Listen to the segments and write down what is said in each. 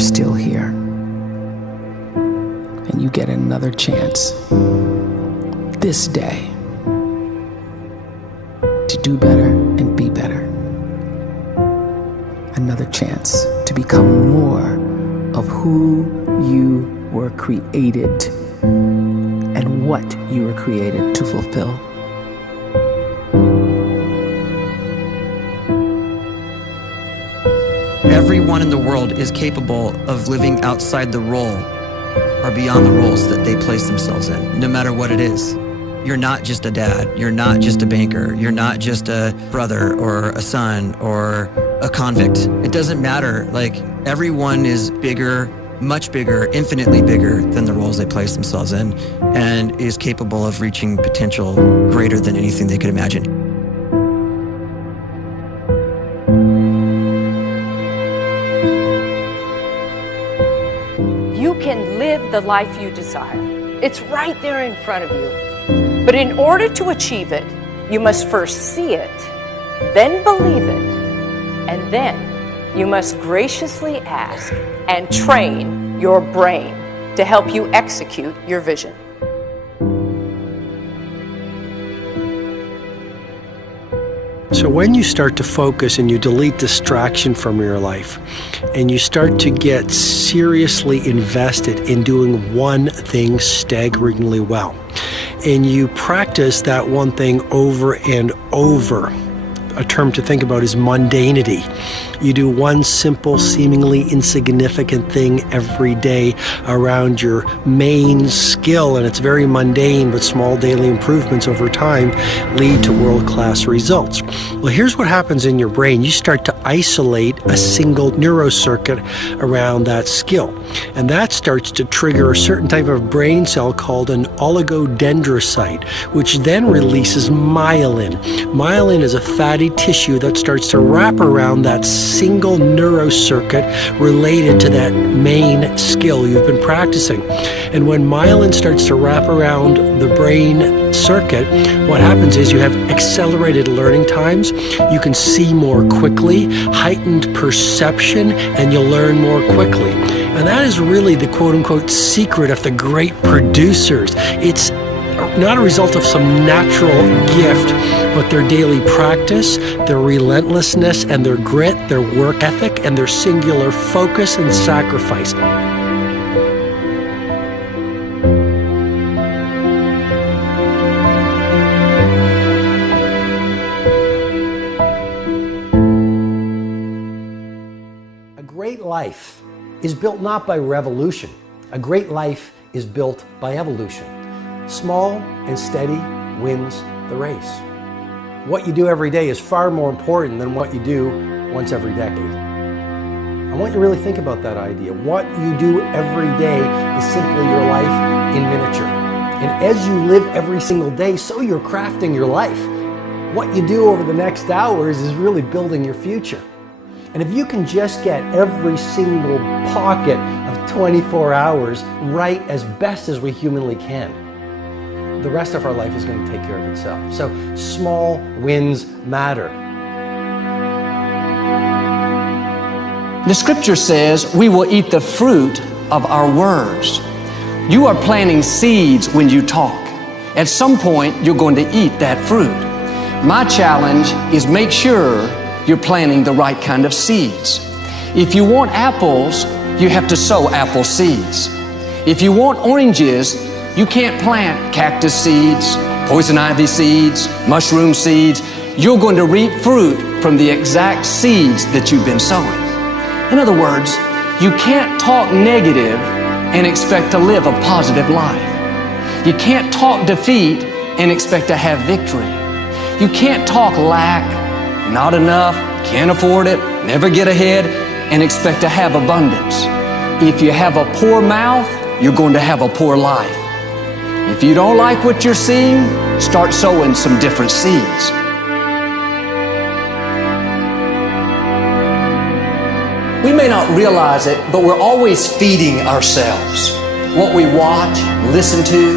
still here. And you get another chance this day to do better and be better. Another chance to become more of who you were created and what you were created to fulfill. Everyone in the world is capable of living outside the role or beyond the roles that they place themselves in, no matter what it is. You're not just a dad, you're not just a banker, you're not just a brother or a son or a convict. It doesn't matter. Like, everyone is bigger, much bigger, infinitely bigger than the roles they place themselves in, and is capable of reaching potential greater than anything they could imagine. You can live the life you desire. It's right there in front of you. But in order to achieve it, you must first see it, then believe it, and then you must graciously ask and train your brain to help you execute your vision. So when you start to focus and you delete distraction from your life, and you start to get seriously invested in doing one thing staggeringly well, and you practice that one thing over and over, a term to think about is mundanity. You do one simple, seemingly insignificant thing every day around your main skill, and it's very mundane, but small daily improvements over time lead to world-class results. Well, here's what happens in your brain. You start to isolate a single neurocircuit around that skill, and that starts to trigger a certain type of brain cell called an oligodendrocyte, which then releases myelin. Myelin is a fatty tissue that starts to wrap around that single neurocircuit related to that main skill you've been practicing. And when myelin starts to wrap around the brain circuit, what happens is you have accelerated learning times, you can see more quickly, heightened perception, and you'll learn more quickly. And that is really the quote-unquote secret of the great producers. It's not a result of some natural gift, but their daily practice, their relentlessness and their grit, their work ethic, and their singular focus and sacrifice. A great life is built not by revolution. A great life is built by evolution. Small and steady wins the race. What you do every day is far more important than what you do once every decade. I want you to really think about that idea. What you do every day is simply your life in miniature. And as you live every single day, so you're crafting your life. What you do over the next hours is really building your future. And if you can just get every single pocket of 24 hours right as best as we humanly can, the rest of our life is going to take care of itself. So small wins matter. The scripture says we will eat the fruit of our words. You are planting seeds when you talk. At some point, you're going to eat that fruit. My challenge is make sure you're planting the right kind of seeds. If you want apples, you have to sow apple seeds. If you want oranges, you can't plant cactus seeds, poison ivy seeds, mushroom seeds. You're going to reap fruit from the exact seeds that you've been sowing. In other words, you can't talk negative and expect to live a positive life. You can't talk defeat and expect to have victory. You can't talk lack, not enough, can't afford it, never get ahead, and expect to have abundance. If you have a poor mouth, you're going to have a poor life. If you don't like what you're seeing, start sowing some different seeds. We may not realize it, but we're always feeding ourselves. What we watch, listen to,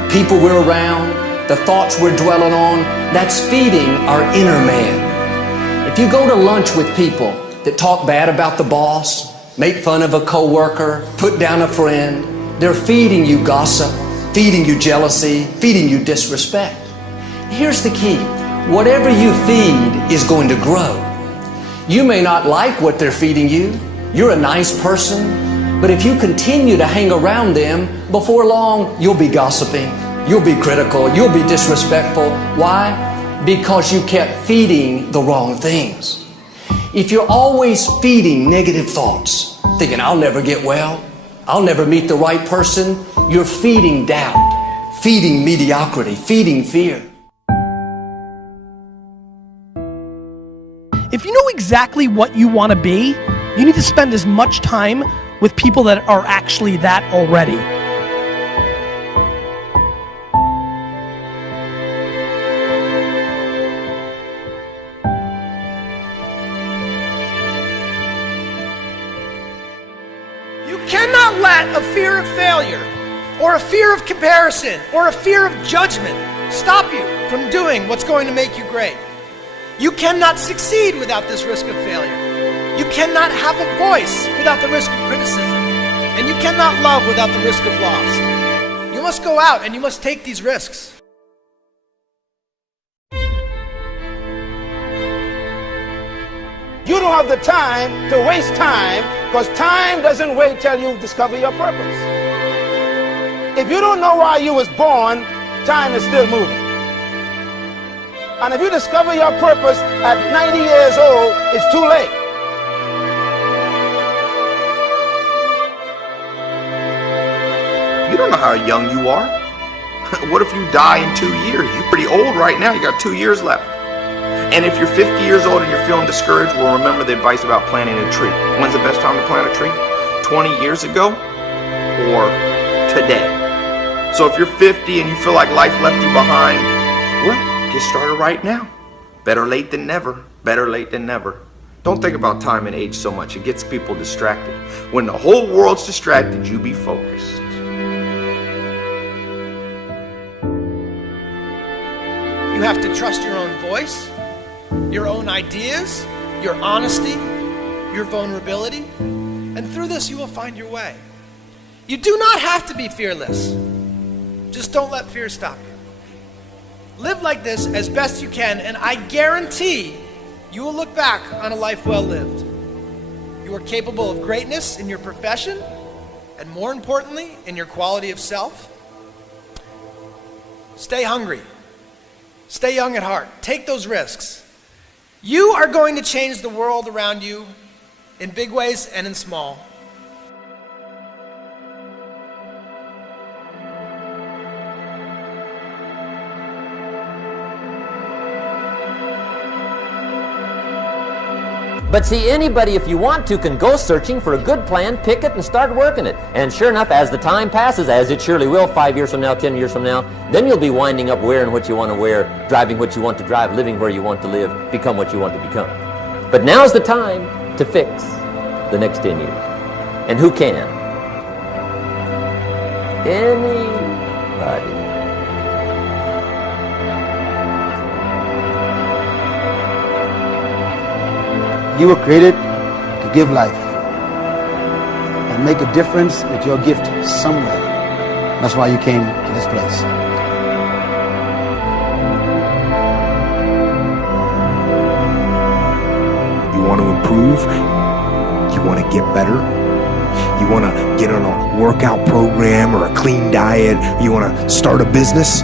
the people we're around, the thoughts we're dwelling on, that's feeding our inner man. If you go to lunch with people that talk bad about the boss, make fun of a coworker, put down a friend. They're feeding you gossip, feeding you jealousy, feeding you disrespect. Here's the key. Whatever you feed is going to grow. You may not like what they're feeding you. You're a nice person. But if you continue to hang around them, before long, you'll be gossiping. You'll be critical. You'll be disrespectful. Why? Because you kept feeding the wrong things. If you're always feeding negative thoughts, thinking, I'll never get well, I'll never meet the right person, you're feeding doubt, feeding mediocrity, feeding fear. If you know exactly what you want to be, you need to spend as much time with people that are actually that already. You cannot let a fear of failure, or a fear of comparison, or a fear of judgment stop you from doing what's going to make you great. You cannot succeed without this risk of failure. You cannot have a voice without the risk of criticism. And you cannot love without the risk of loss. You must go out and you must take these risks. You don't have the time to waste time, because time doesn't wait till you discover your purpose. If you don't know why you was born, time is still moving. And if you discover your purpose at 90 years old, it's too late. You don't know how young you are. What if you die in 2 years? You're pretty old right now. You got 2 years left. And if you're 50 years old and you're feeling discouraged, well, remember the advice about planting a tree. When's the best time to plant a tree? 20 years ago or today? So if you're 50 and you feel like life left you behind, well, get started right now. Better late than never. Better late than never. Don't think about time and age so much. It gets people distracted. When the whole world's distracted, you be focused. You have to trust your own voice, your own ideas, your honesty, your vulnerability, and through this you will find your way. You do not have to be fearless. Just don't let fear stop you. Live like this as best you can, and I guarantee you will look back on a life well lived. You are capable of greatness in your profession, and more importantly, in your quality of self. Stay hungry. Stay young at heart. Take those risks. You are going to change the world around you in big ways and in small. But see, anybody, if you want to, can go searching for a good plan, pick it, and start working it. And sure enough, as the time passes, as it surely will 5 years from now, 10 years from now, then you'll be winding up wearing what you want to wear, driving what you want to drive, living where you want to live, become what you want to become. But now's the time to fix the next 10 years. And who can? Anybody. You were created to give life and make a difference with your gift somewhere. That's why you came to this place. You want to improve? You want to get better? You want to get on a workout program or a clean diet? You want to start a business?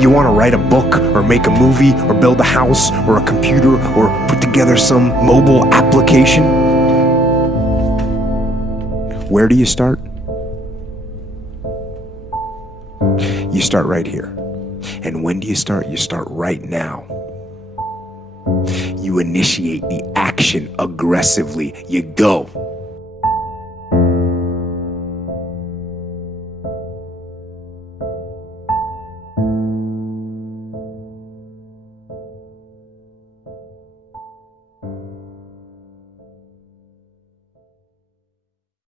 You want to write a book or make a movie or build a house or a computer or put together some mobile application? Where do you start? You start right here. And when do you start? You start right now. You initiate the action aggressively. You go.